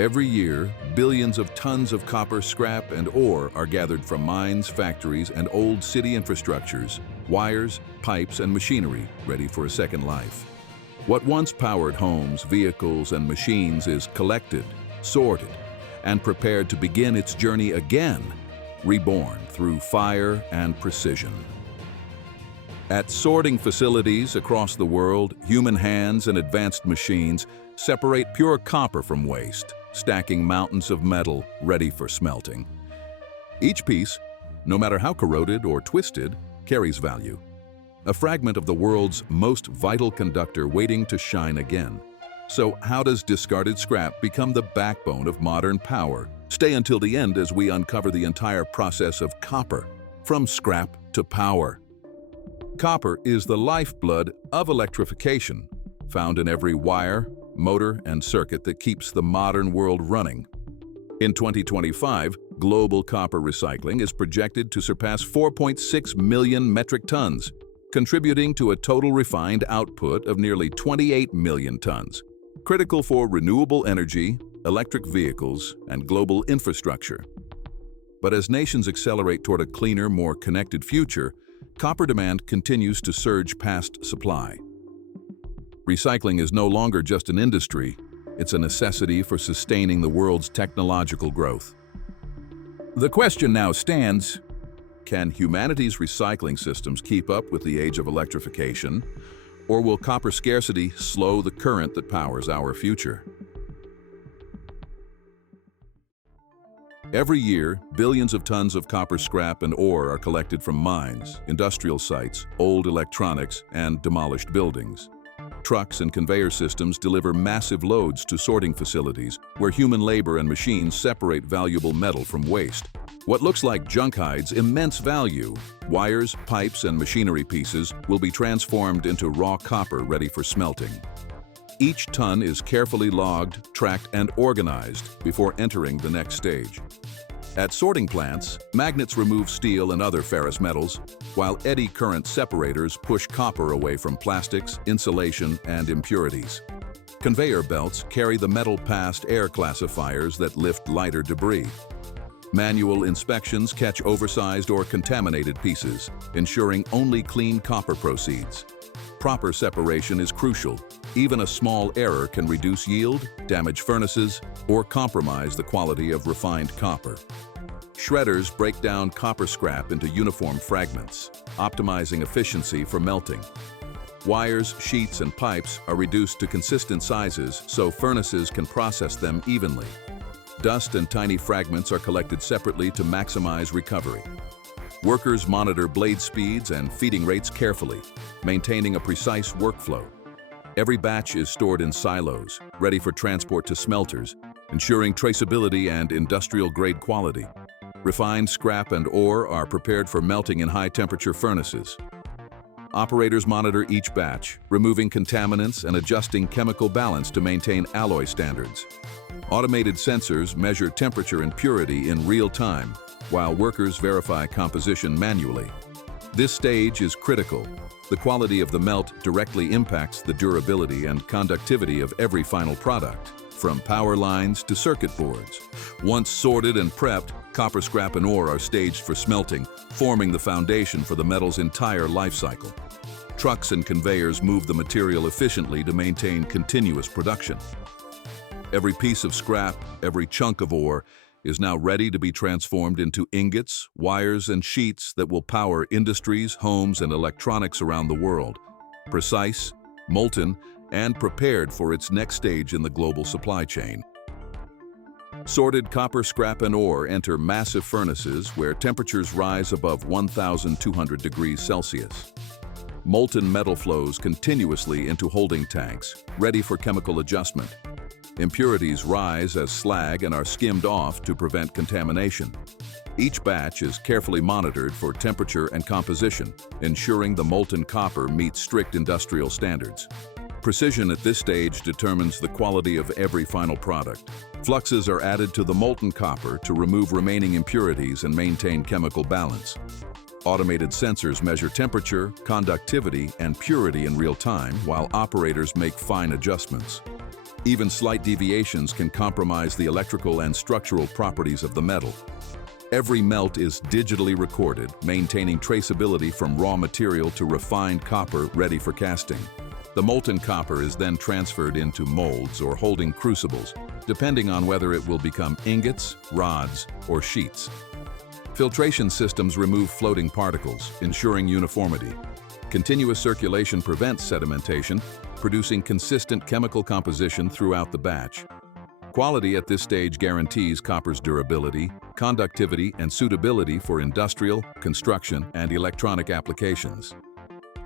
Every year, billions of tons of copper scrap and ore are gathered from mines, factories, and old city infrastructures, wires, pipes, and machinery ready for a second life. What once powered homes, vehicles, and machines is collected, sorted, and prepared to begin its journey again, reborn through fire and precision. At sorting facilities across the world, human hands and advanced machines separate pure copper from waste, stacking mountains of metal ready for smelting. Each piece, no matter how corroded or twisted, carries value. A fragment of the world's most vital conductor waiting to shine again. So how does discarded scrap become the backbone of modern power? Stay until the end as we uncover the entire process of copper, from scrap to power. Copper is the lifeblood of electrification, found in every wire, motor, and circuit that keeps the modern world running. In 2025, global copper recycling is projected to surpass 4.6 million metric tons, contributing to a total refined output of nearly 28 million tons, critical for renewable energy, electric vehicles, and global infrastructure. But as nations accelerate toward a cleaner, more connected future, copper demand continues to surge past supply. Recycling is no longer just an industry, it's a necessity for sustaining the world's technological growth. The question now stands, can humanity's recycling systems keep up with the age of electrification, or will copper scarcity slow the current that powers our future? Every year, billions of tons of copper scrap and ore are collected from mines, industrial sites, old electronics, and demolished buildings. Trucks and conveyor systems deliver massive loads to sorting facilities where human labor and machines separate valuable metal from waste. What looks like junk hides immense value. Wires, pipes, and machinery pieces will be transformed into raw copper ready for smelting. Each ton is carefully logged, tracked, and organized before entering the next stage. At sorting plants, magnets remove steel and other ferrous metals, while eddy current separators push copper away from plastics, insulation, and impurities. Conveyor belts carry the metal past air classifiers that lift lighter debris. Manual inspections catch oversized or contaminated pieces, ensuring only clean copper proceeds. Proper separation is crucial. Even a small error can reduce yield, damage furnaces, or compromise the quality of refined copper. Shredders break down copper scrap into uniform fragments, optimizing efficiency for melting. Wires, sheets, and pipes are reduced to consistent sizes so furnaces can process them evenly. Dust and tiny fragments are collected separately to maximize recovery. Workers monitor blade speeds and feeding rates carefully, maintaining a precise workflow. Every batch is stored in silos, ready for transport to smelters, ensuring traceability and industrial-grade quality. Refined scrap and ore are prepared for melting in high-temperature furnaces. Operators monitor each batch, removing contaminants and adjusting chemical balance to maintain alloy standards. Automated sensors measure temperature and purity in real time, while workers verify composition manually. This stage is critical. The quality of the melt directly impacts the durability and conductivity of every final product, from power lines to circuit boards. Once sorted and prepped, copper scrap and ore are staged for smelting, forming the foundation for the metal's entire life cycle. Trucks and conveyors move the material efficiently to maintain continuous production. Every piece of scrap, every chunk of ore, is now ready to be transformed into ingots, wires, and sheets that will power industries, homes, and electronics around the world. Precise, molten, and prepared for its next stage in the global supply chain. Sorted copper scrap and ore enter massive furnaces where temperatures rise above 1,200 degrees Celsius. Molten metal flows continuously into holding tanks, ready for chemical adjustment. Impurities rise as slag and are skimmed off to prevent contamination. Each batch is carefully monitored for temperature and composition, ensuring the molten copper meets strict industrial standards. Precision at this stage determines the quality of every final product. Fluxes are added to the molten copper to remove remaining impurities and maintain chemical balance. Automated sensors measure temperature, conductivity, and purity in real time, while operators make fine adjustments. Even slight deviations can compromise the electrical and structural properties of the metal. Every melt is digitally recorded, maintaining traceability from raw material to refined copper ready for casting. The molten copper is then transferred into molds or holding crucibles, depending on whether it will become ingots, rods, or sheets. Filtration systems remove floating particles, ensuring uniformity. Continuous circulation prevents sedimentation, producing consistent chemical composition throughout the batch. Quality at this stage guarantees copper's durability, conductivity, and suitability for industrial, construction, and electronic applications.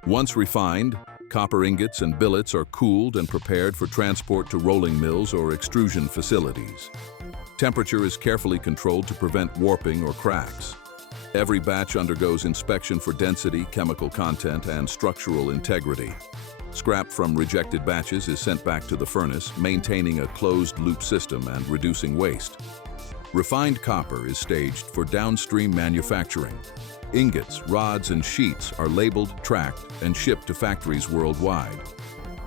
Once refined, copper ingots and billets are cooled and prepared for transport to rolling mills or extrusion facilities. Temperature is carefully controlled to prevent warping or cracks. Every batch undergoes inspection for density, chemical content, and structural integrity. Scrap from rejected batches is sent back to the furnace, maintaining a closed-loop system and reducing waste. Refined copper is staged for downstream manufacturing. Ingots, rods, and sheets are labeled, tracked, and shipped to factories worldwide.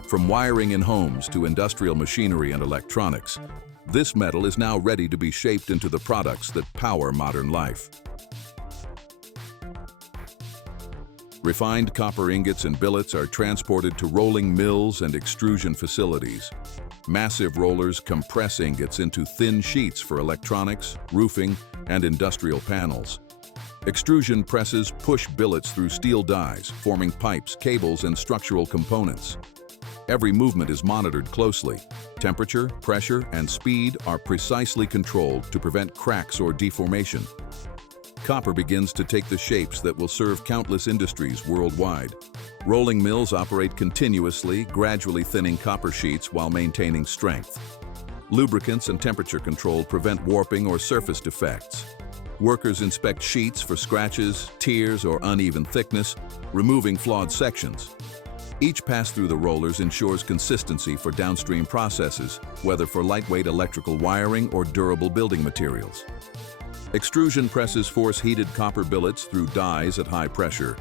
From wiring in homes to industrial machinery and electronics, this metal is now ready to be shaped into the products that power modern life. Refined copper ingots and billets are transported to rolling mills and extrusion facilities. Massive rollers compress ingots into thin sheets for electronics, roofing, and industrial panels. Extrusion presses push billets through steel dies, forming pipes, cables, and structural components. Every movement is monitored closely. Temperature, pressure, and speed are precisely controlled to prevent cracks or deformation. Copper begins to take the shapes that will serve countless industries worldwide. Rolling mills operate continuously, gradually thinning copper sheets while maintaining strength. Lubricants and temperature control prevent warping or surface defects. Workers inspect sheets for scratches, tears, or uneven thickness, removing flawed sections. Each pass through the rollers ensures consistency for downstream processes, whether for lightweight electrical wiring or durable building materials. Extrusion presses force heated copper billets through dies at high pressure,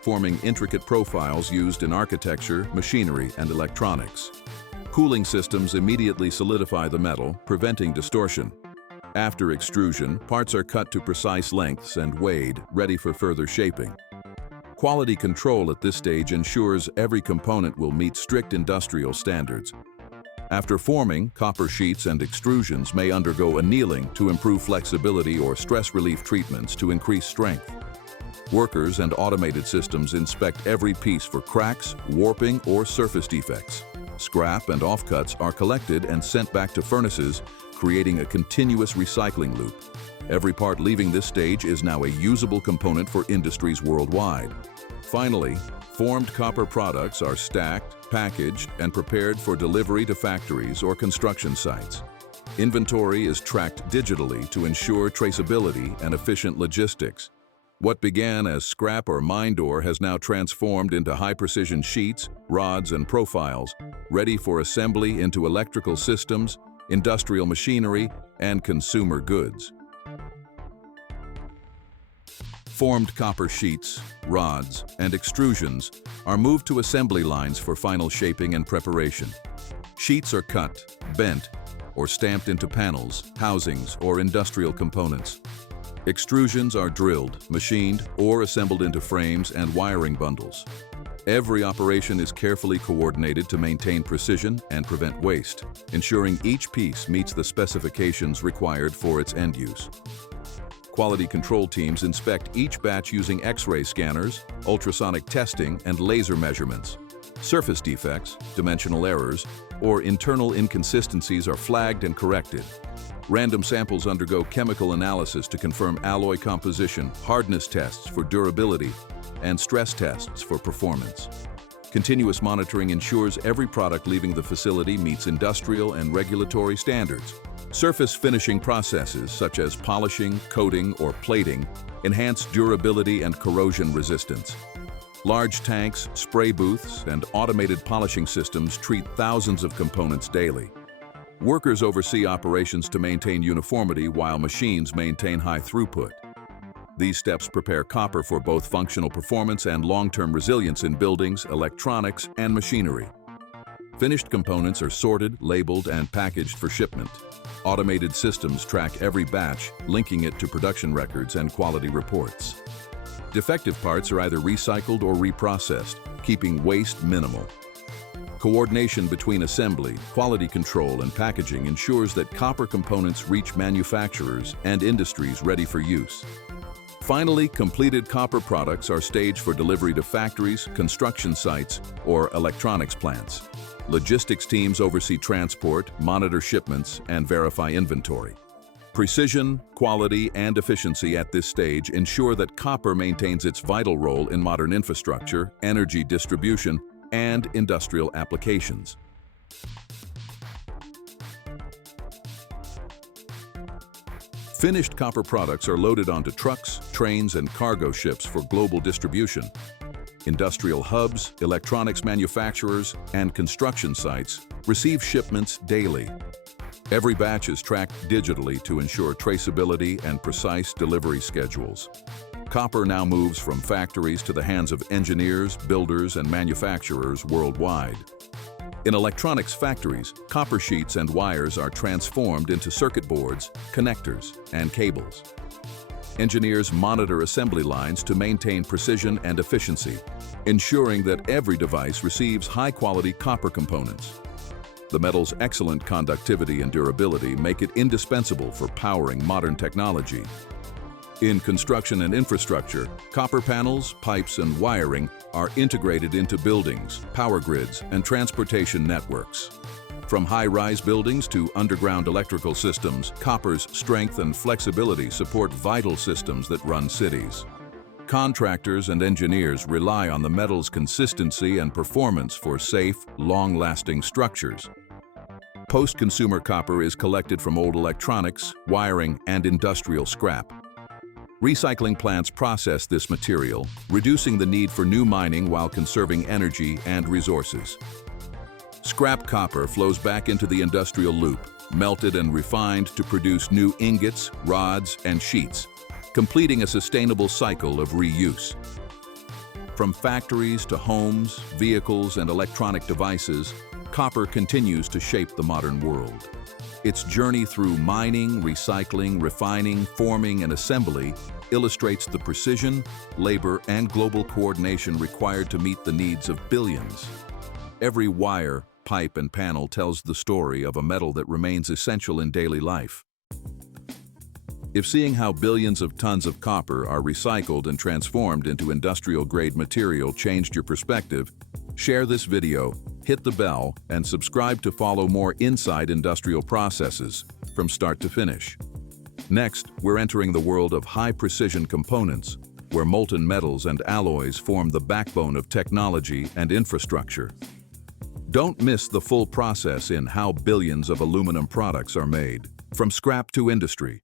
forming intricate profiles used in architecture, machinery, and electronics. Cooling systems immediately solidify the metal, preventing distortion. After extrusion, parts are cut to precise lengths and weighed, ready for further shaping. Quality control at this stage ensures every component will meet strict industrial standards. After forming, copper sheets and extrusions may undergo annealing to improve flexibility or stress relief treatments to increase strength. Workers and automated systems inspect every piece for cracks, warping, or surface defects. Scrap and offcuts are collected and sent back to furnaces, creating a continuous recycling loop. Every part leaving this stage is now a usable component for industries worldwide. Finally, formed copper products are stacked, packaged, and prepared for delivery to factories or construction sites. Inventory is tracked digitally to ensure traceability and efficient logistics. What began as scrap or mine ore has now transformed into high-precision sheets, rods, and profiles, ready for assembly into electrical systems, industrial machinery, and consumer goods. Formed copper sheets, rods, and extrusions are moved to assembly lines for final shaping and preparation. Sheets are cut, bent, or stamped into panels, housings, or industrial components. Extrusions are drilled, machined, or assembled into frames and wiring bundles. Every operation is carefully coordinated to maintain precision and prevent waste, ensuring each piece meets the specifications required for its end use. Quality control teams inspect each batch using X-ray scanners, ultrasonic testing, and laser measurements. Surface defects, dimensional errors, or internal inconsistencies are flagged and corrected. Random samples undergo chemical analysis to confirm alloy composition, hardness tests for durability, and stress tests for performance. Continuous monitoring ensures every product leaving the facility meets industrial and regulatory standards. Surface finishing processes such as polishing, coating, or plating enhance durability and corrosion resistance. Large tanks, spray booths, and automated polishing systems treat thousands of components daily. Workers oversee operations to maintain uniformity while machines maintain high throughput. These steps prepare copper for both functional performance and long-term resilience in buildings, electronics, and machinery. Finished components are sorted, labeled, and packaged for shipment. Automated systems track every batch, linking it to production records and quality reports. Defective parts are either recycled or reprocessed, keeping waste minimal. Coordination between assembly, quality control, and packaging ensures that copper components reach manufacturers and industries ready for use. Finally, completed copper products are staged for delivery to factories, construction sites, or electronics plants. Logistics teams oversee transport, monitor shipments, and verify inventory. Precision, quality, and efficiency at this stage ensure that copper maintains its vital role in modern infrastructure, energy distribution, and industrial applications. Finished copper products are loaded onto trucks, trains, and cargo ships for global distribution. Industrial hubs, electronics manufacturers, and construction sites receive shipments daily. Every batch is tracked digitally to ensure traceability and precise delivery schedules. Copper now moves from factories to the hands of engineers, builders, and manufacturers worldwide. In electronics factories, copper sheets and wires are transformed into circuit boards, connectors, and cables. Engineers monitor assembly lines to maintain precision and efficiency, ensuring that every device receives high-quality copper components. The metal's excellent conductivity and durability make it indispensable for powering modern technology. In construction and infrastructure, copper panels, pipes, and wiring are integrated into buildings, power grids, and transportation networks. From high-rise buildings to underground electrical systems, copper's strength and flexibility support vital systems that run cities. Contractors and engineers rely on the metal's consistency and performance for safe, long-lasting structures. Post-consumer copper is collected from old electronics, wiring, and industrial scrap. Recycling plants process this material, reducing the need for new mining while conserving energy and resources. Scrap copper flows back into the industrial loop, melted and refined to produce new ingots, rods, and sheets, completing a sustainable cycle of reuse. From factories to homes, vehicles, and electronic devices, copper continues to shape the modern world. Its journey through mining, recycling, refining, forming, and assembly illustrates the precision, labor, and global coordination required to meet the needs of billions. Every wire, pipe, and panel tells the story of a metal that remains essential in daily life. If seeing how billions of tons of copper are recycled and transformed into industrial-grade material changed your perspective, share this video, hit the bell, and subscribe to follow more inside industrial processes from start to finish. Next, we're entering the world of high-precision components, where molten metals and alloys form the backbone of technology and infrastructure. Don't miss the full process in how billions of aluminum products are made, from scrap to industry.